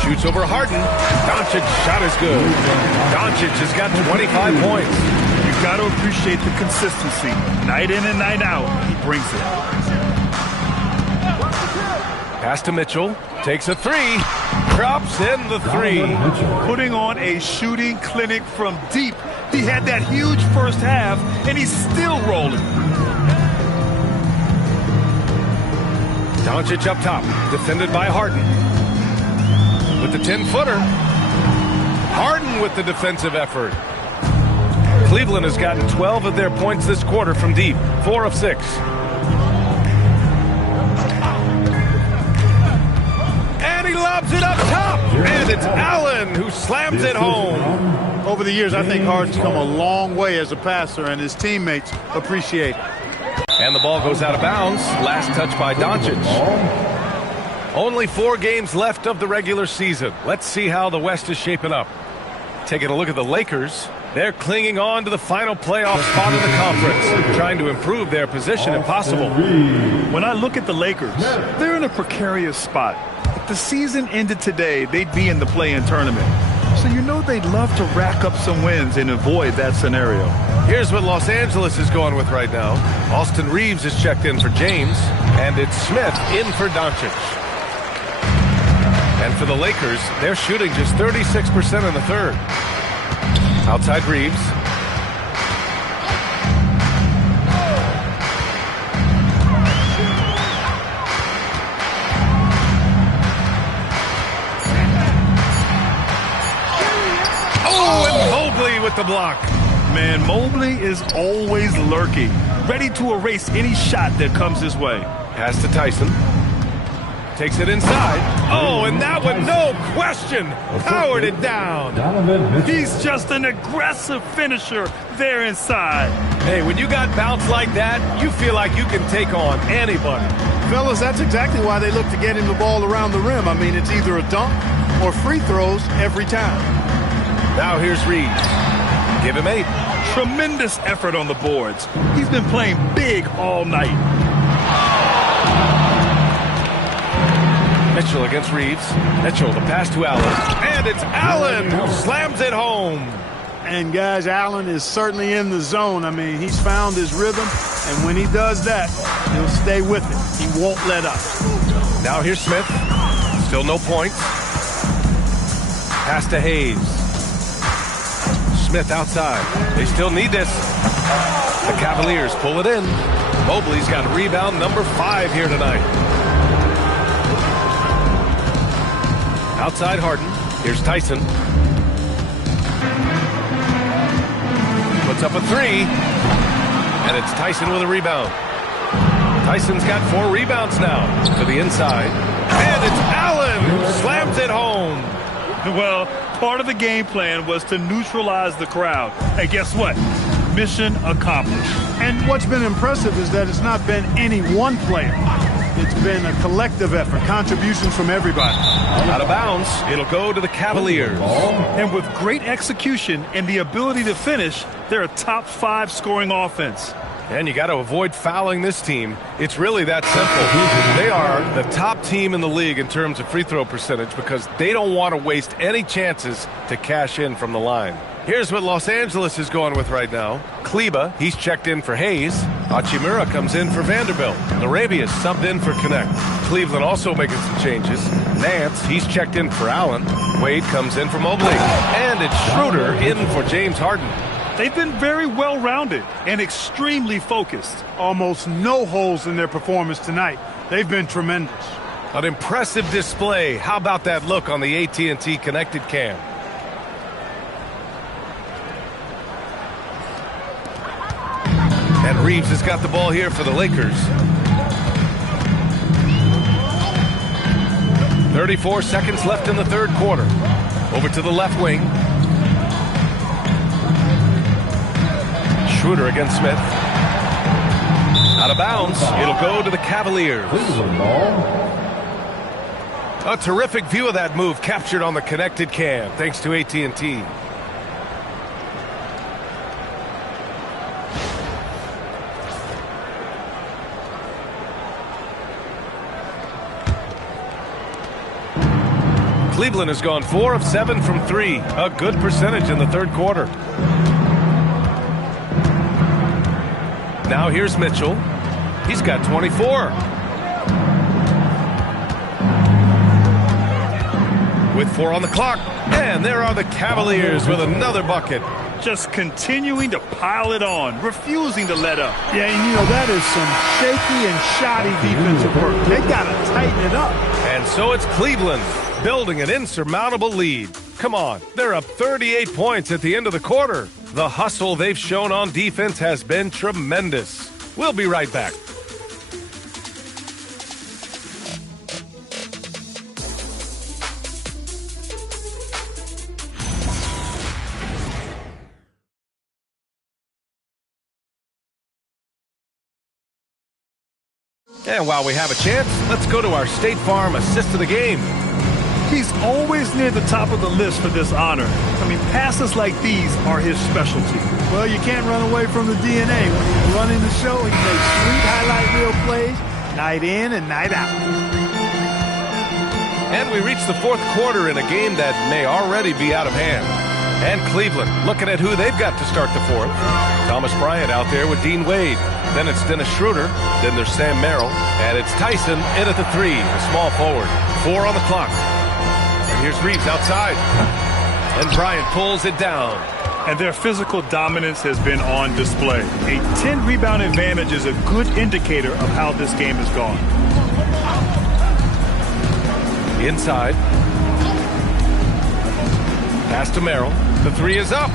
Shoots over Harden. Doncic's shot is good. Doncic has got 25 points. You've got to appreciate the consistency. Night in and night out, he brings it. Pass to Mitchell. Takes a 3. Drops in the 3. Putting on a shooting clinic from deep. He had that huge first half, and he's still rolling. Doncic up top. Defended by Harden. With the 10-footer. Harden with the defensive effort. Cleveland has gotten 12 of their points this quarter from deep. 4 of 6. And he lobs it up top. And it's Allen who slams it home. Over the years, I think Harden's come a long way as a passer, and his teammates appreciate it. And the ball goes out of bounds. Last touch by Doncic. Only 4 games left of the regular season. Let's see how the West is shaping up. Taking a look at the Lakers. They're clinging on to the final playoff spot in the conference, trying to improve their position if possible. When I look at the Lakers, they're in a precarious spot. If the season ended today, they'd be in the play-in tournament. So you know they'd love to rack up some wins and avoid that scenario. Here's what Los Angeles is going with right now. Austin Reeves is checked in for James, and it's Smith in for Doncic. And for the Lakers, they're shooting just 36% in the third. Outside Reeves. Oh, and Mobley with the block. Man, Mobley is always lurking, ready to erase any shot that comes his way. Pass to Tyson. Takes it inside. Oh, and that one, no question, powered it down. He's just an aggressive finisher there inside. Hey, when you got bounce like that, you feel like you can take on anybody. Fellas, that's exactly why they look to get him the ball around the rim. I mean, it's either a dunk or free throws every time. Now here's Reeves. Give him 8. Tremendous effort on the boards. He's been playing big all night. Mitchell against Reeves. Mitchell, the pass to Allen. And it's Allen who slams it home. And, guys, Allen is certainly in the zone. I mean, he's found his rhythm, and when he does that, he'll stay with it. He won't let up. Now here's Smith. Still no points. Pass to Hayes. Smith outside. They still need this. The Cavaliers pull it in. Mobley's got rebound number 5 here tonight. Outside Harden. Here's Tyson. Puts up a 3. And it's Tyson with a rebound. Tyson's got 4 rebounds now. To the inside. And it's Allen who slams it home. Well, part of the game plan was to neutralize the crowd. And guess what? Mission accomplished. And what's been impressive is that it's not been any one player. It's been a collective effort, contributions from everybody. Out of bounds, it'll go to the Cavaliers. And with great execution and the ability to finish, they're a top 5 scoring offense. And you got to avoid fouling this team. It's really that simple. They are the top team in the league in terms of free throw percentage because they don't want to waste any chances to cash in from the line. Here's what Los Angeles is going with right now. Kleba, he's checked in for Hayes. Hachimura comes in for Vanderbilt. Larabia's subbed in for Connect. Cleveland also making some changes. Nance, he's checked in for Allen. Wade comes in for Mobley. And it's Schroeder in for James Harden. They've been very well-rounded and extremely focused. Almost no holes in their performance tonight. They've been tremendous. An impressive display. How about that look on the AT&T Connected Cam? And Reeves has got the ball here for the Lakers. 34 seconds left in the third quarter. Over to the left wing. Schroeder against Smith. Out of bounds. It'll go to the Cavaliers. A terrific view of that move captured on the connected cam, thanks to AT&T. Cleveland has gone 4 of 7 from 3. A good percentage in the third quarter. Now here's Mitchell. He's got 24. With 4 on the clock. And there are the Cavaliers with another bucket. Just continuing to pile it on, refusing to let up. Yeah, and you know, that is some shaky and shoddy defensive work. They got to tighten it up. And so it's Cleveland building an insurmountable lead. Come on, they're up 38 points at the end of the quarter. The hustle they've shown on defense has been tremendous. We'll be right back. And while we have a chance, let's go to our State Farm assist of the game. He's always near the top of the list for this honor. I mean, passes like these are his specialty. Well, you can't run away from the DNA. When he's running the show, he makes sweet highlight reel plays, night in and night out. And we reach the fourth quarter in a game that may already be out of hand. And Cleveland looking at who they've got to start the fourth. Thomas Bryant out there with Dean Wade. Then it's Dennis Schroeder. Then there's Sam Merrill. And it's Tyson in at the 3, a small forward. 4 on the clock. And here's Reeves outside. And Bryant pulls it down. And their physical dominance has been on display. A 10-rebound advantage is a good indicator of how this game has gone. Inside. Pass to Merrill. The 3 is up.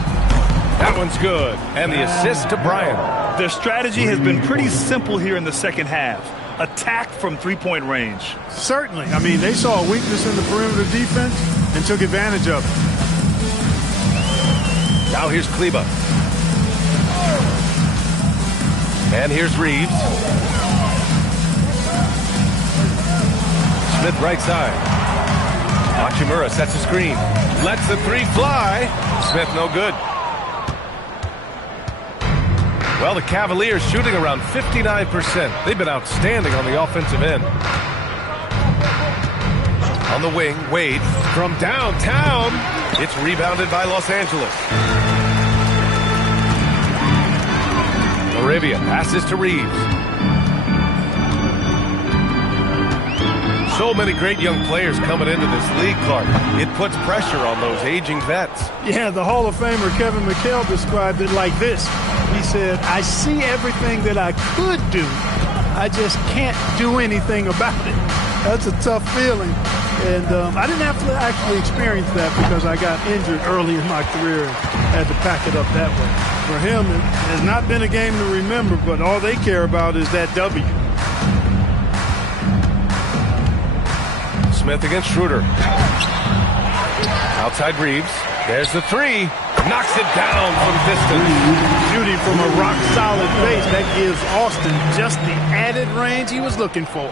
That one's good. And the assist to Bryant. Their strategy has been pretty simple here in the second half. Attack from three-point range. Certainly. I mean, they saw a weakness in the perimeter defense and took advantage of it. Now here's Kleba. And here's Reeves. Smith right side. Hachimura sets a screen. Lets the 3 fly. Smith no good. Well, the Cavaliers shooting around 59%. They've been outstanding on the offensive end. On the wing, Wade from downtown. It's rebounded by Los Angeles. Arabia passes to Reeves. So many great young players coming into this league, Clark. It puts pressure on those aging vets. Yeah, the Hall of Famer Kevin McHale described it like this. He said, I see everything that I could do. I just can't do anything about it. That's a tough feeling. And I didn't have to actually experience that because I got injured early in my career and had to pack it up that way. For him, it has not been a game to remember, but all they care about is that W. Smith against Schroeder. Outside Reeves. There's the 3. Knocks it down from distance. Shooting from a rock-solid base. That gives Austin just the added range he was looking for.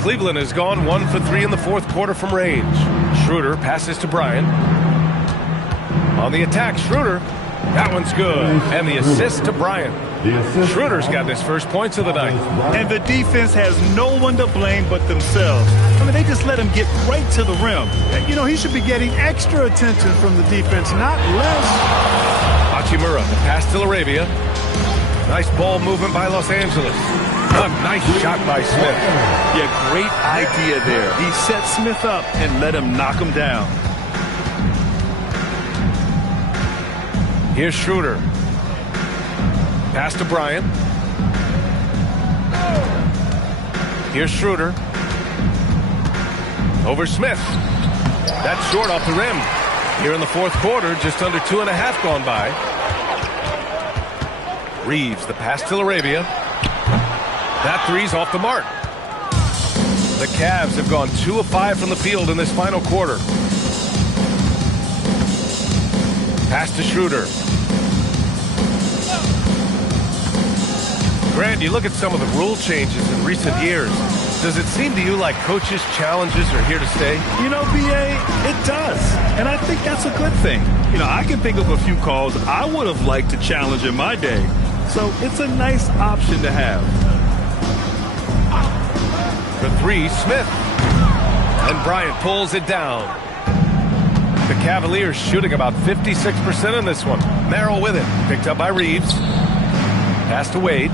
Cleveland has gone 1 for 3 in the fourth quarter from range. Schroeder passes to Bryant. On the attack, Schroeder. That one's good. And the assist to Bryant. Schroeder's got his first points of the night. And the defense has no one to blame but themselves. I mean, they just let him get right to the rim. You know, he should be getting extra attention from the defense, not less. Hachimura, the pass to Arabia. Nice ball movement by Los Angeles. A nice shot by Smith. Yeah, great idea there. He set Smith up and let him knock him down. Here's Schroeder. Pass to Bryant. Here's Schroeder. Over Smith. That's short off the rim. Here in the fourth quarter, just under 2.5 gone by. Reeves, the pass to Arabia. That 3's off the mark. The Cavs have gone 2 of 5 from the field in this final quarter. Pass to Schroeder. Grant, you look at some of the rule changes in recent years. Does it seem to you like coaches' challenges are here to stay? You know, B.A., it does. And I think that's a good thing. You know, I can think of a few calls I would have liked to challenge in my day. So it's a nice option to have. For three, Smith. And Bryant pulls it down. The Cavaliers shooting about 56% in this one. Merrill with it. Picked up by Reeves. Pass to Wade.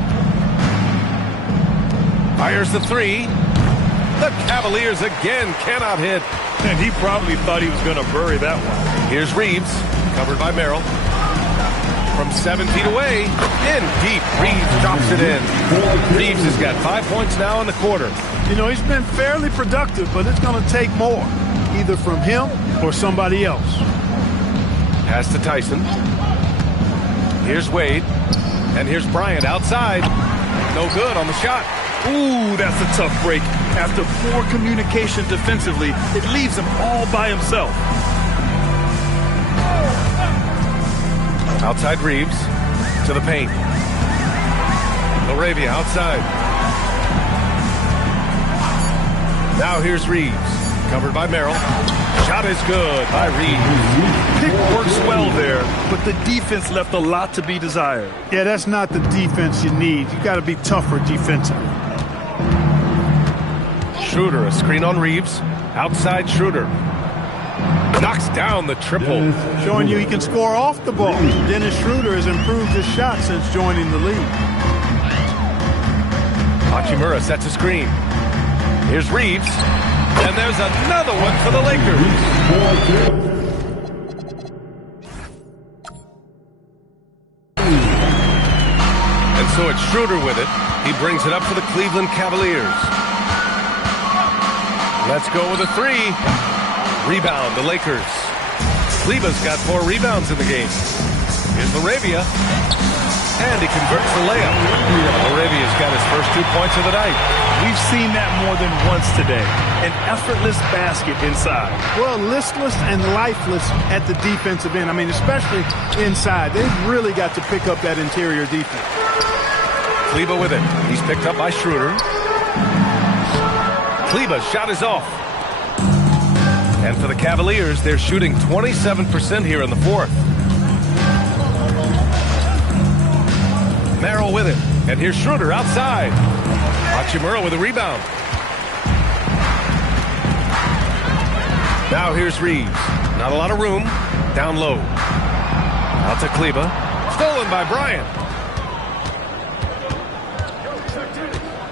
Fires the three. The Cavaliers again cannot hit. And he probably thought he was going to bury that one. Here's Reeves, covered by Merrill. From 7 feet away, in deep. Reeves drops it in. Reeves has got 5 points now in the quarter. You know, he's been fairly productive, but it's going to take more, either from him or somebody else. Pass to Tyson. Here's Wade. And here's Bryant outside. No good on the shot. Ooh, that's a tough break. After poor communication defensively, it leaves him all by himself. Outside Reeves to the paint. Laravia outside. Now here's Reeves, covered by Merrill. Shot is good by Reeves. Pick works well there, but the defense left a lot to be desired. Yeah, that's not the defense you need. You got to be tougher defensively. Schroeder, a screen on Reeves. Outside Schroeder. Knocks down the triple. Showing you he can score off the ball. Dennis Schroeder has improved his shot since joining the league. Hachimura sets a screen. Here's Reeves. And there's another one for the Lakers. And so it's Schroeder with it. He brings it up for the Cleveland Cavaliers. Let's go with a three. Rebound, the Lakers. Kleba's got 4 rebounds in the game. Here's Laravia. And he converts the layup. Laravia's got his first 2 points of the night. We've seen that more than once today. An effortless basket inside. Well, listless and lifeless at the defensive end. I mean, especially inside. They've really got to pick up that interior defense. Kleba with it. He's picked up by Schroeder. Kleba's shot is off. And for the Cavaliers, they're shooting 27% here in the fourth. Merrill with it. And here's Schroeder outside. Hachimura with a rebound. Now here's Reeves. Not a lot of room. Down low. Out to Kleba. Stolen by Bryant.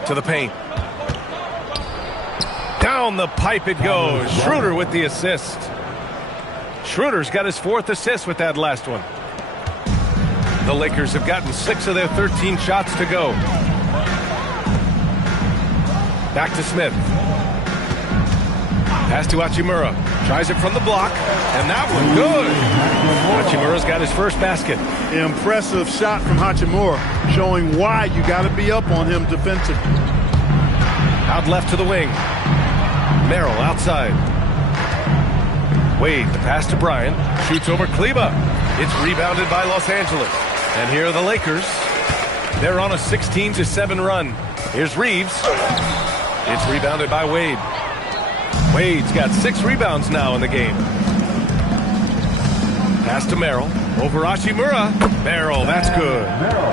To the paint. Down the pipe it goes. Schroeder with the assist. Schroeder's got his 4th assist with that last one. The Lakers have gotten 6 of their 13 shots to go. Back to Smith. Pass to Hachimura. Tries it from the block. And that one good. Hachimura's got his first basket. Impressive shot from Hachimura, showing why you got to be up on him defensively. Out left to the wing. Merrill outside. Wade, the pass to Bryant. Shoots over Kleba. It's rebounded by Los Angeles. And here are the Lakers. They're on a 16-7 run. Here's Reeves. It's rebounded by Wade. Wade's got 6 rebounds now in the game. Pass to Merrill. Over Hachimura. Merrill, that's good.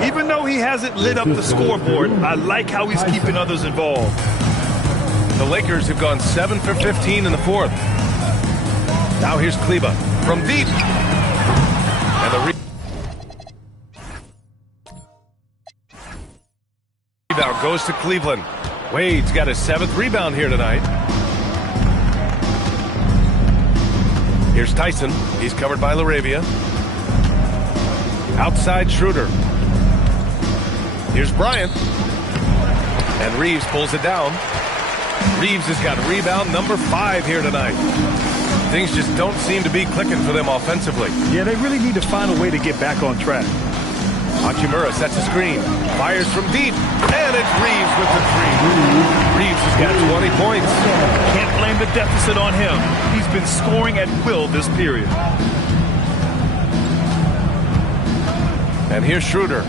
Even though he hasn't lit up the scoreboard, I like how he's keeping others involved. The Lakers have gone 7 for 15 in the fourth. Now here's Kleba from deep. And the rebound goes to Cleveland. Wade's got his 7th rebound here tonight. Here's Tyson. He's covered by Laravia. Outside Schroeder. Here's Bryant. And Reeves pulls it down. Reeves has got rebound number 5 here tonight. Things just don't seem to be clicking for them offensively. Yeah, they really need to find a way to get back on track. Hachimura sets a screen. Fires from deep. And it's Reeves with the 3. Reeves has got 20 points. Can't blame the deficit on him. He's been scoring at will this period. And here's Schroeder.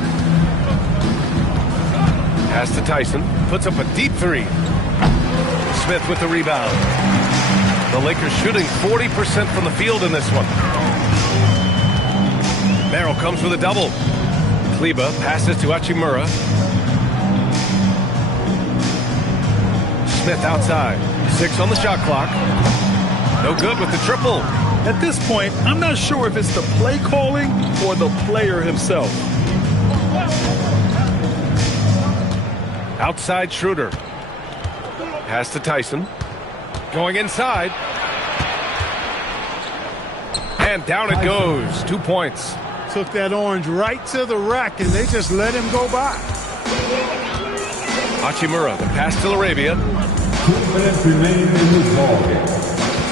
Pass to Tyson. Puts up a deep three. Smith with the rebound. The Lakers shooting 40% from the field in this one. Merrill comes with a double. Kleber passes to Hachimura. Smith outside. 6 on the shot clock. No good with the triple. At this point, I'm not sure if it's the play calling or the player himself. Outside Schroeder. Pass to Tyson. Going inside. And down it goes. 2 points. Took that orange right to the rack, and they just let him go by. Hachimura, the pass to Arabia. 2 minutes remaining in this ballgame.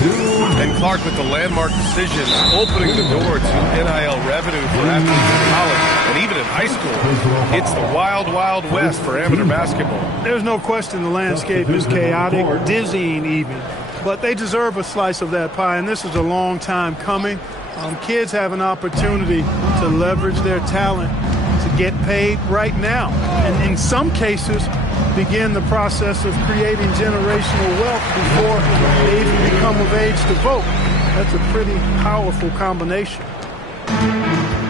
And Clark with the landmark decision, opening the door to NIL revenue for athletes in college and even in high school. It's the wild, wild west for amateur basketball. There's no question the landscape is chaotic, dizzying even. But they deserve a slice of that pie, and this is a long time coming. Kids have an opportunity to leverage their talent to get paid right now. And in some cases, begin the process of creating generational wealth before they even become of age to vote. That's a pretty powerful combination.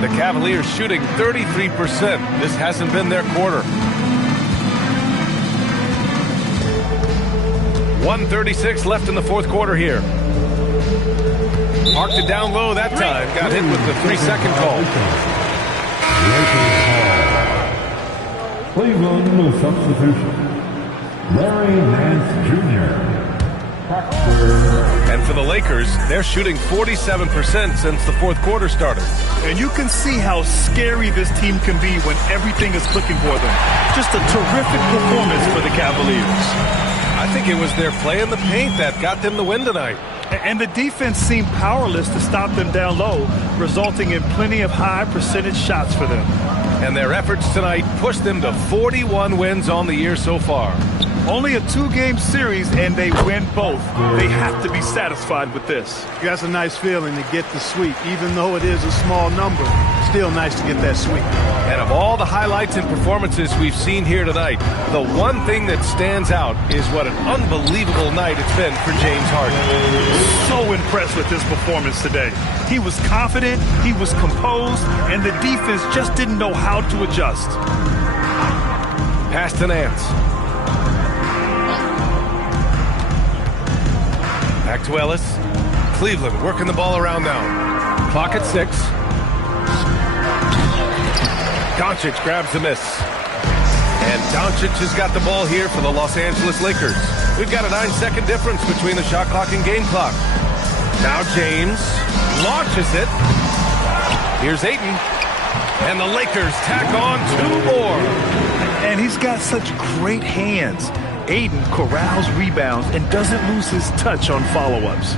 The Cavaliers shooting 33%. This hasn't been their quarter. 1:36 left in the fourth quarter here. Parked it down low that time. Got hit with the 3-second call. Cleveland substitution. Larry Nance Jr. And for the Lakers, they're shooting 47% since the fourth quarter started. And you can see how scary this team can be when everything is clicking for them. Just a terrific performance for the Cavaliers. I think it was their play in the paint that got them the win tonight. And the defense seemed powerless to stop them down low, resulting in plenty of high percentage shots for them. And their efforts tonight pushed them to 41 wins on the year so far. Only a 2-game series, and they win both. They have to be satisfied with this. That's a nice feeling to get the sweep. Even though it is a small number, still nice to get that sweep. And of all the highlights and performances we've seen here tonight, the one thing that stands out is what an unbelievable night it's been for James Harden. So impressed with his performance today. He was confident, he was composed, and the defense just didn't know how to adjust. Pass to Nance. Back to Ellis. Cleveland working the ball around now. Clock at 6. Doncic grabs the miss. And Doncic has got the ball here for the Los Angeles Lakers. We've got a 9-second difference between the shot clock and game clock. Now James launches it. Here's Ayton. And the Lakers tack on 2 more. And he's got such great hands. Ayton corrals rebounds and doesn't lose his touch on follow-ups.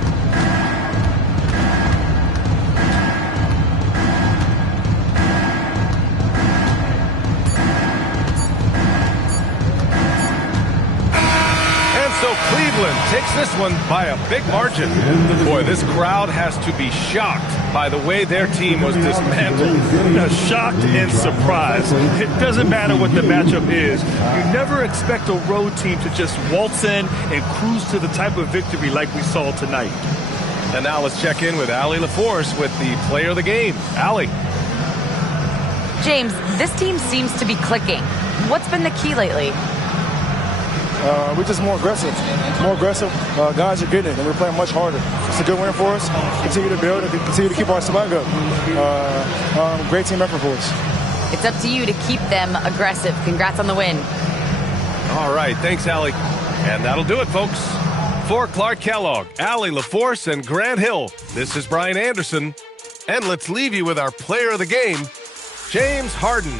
So Cleveland takes this one by a big margin. Boy, this crowd has to be shocked by the way their team was dismantled. Shocked and surprised. It doesn't matter what the matchup is. You never expect a road team to just waltz in and cruise to the type of victory like we saw tonight. And now let's check in with Allie LaForce with the player of the game. Allie. James, this team seems to be clicking. What's been the key lately? We're just more aggressive. Guys are getting it, and we're playing much harder. It's a good win for us. Continue to build and continue to keep our swag up. Great team effort for us. It's up to you to keep them aggressive. Congrats on the win. All right. Thanks, Allie. And that'll do it, folks. For Clark Kellogg, Allie LaForce, and Grant Hill, this is Brian Anderson. And let's leave you with our player of the game, James Harden.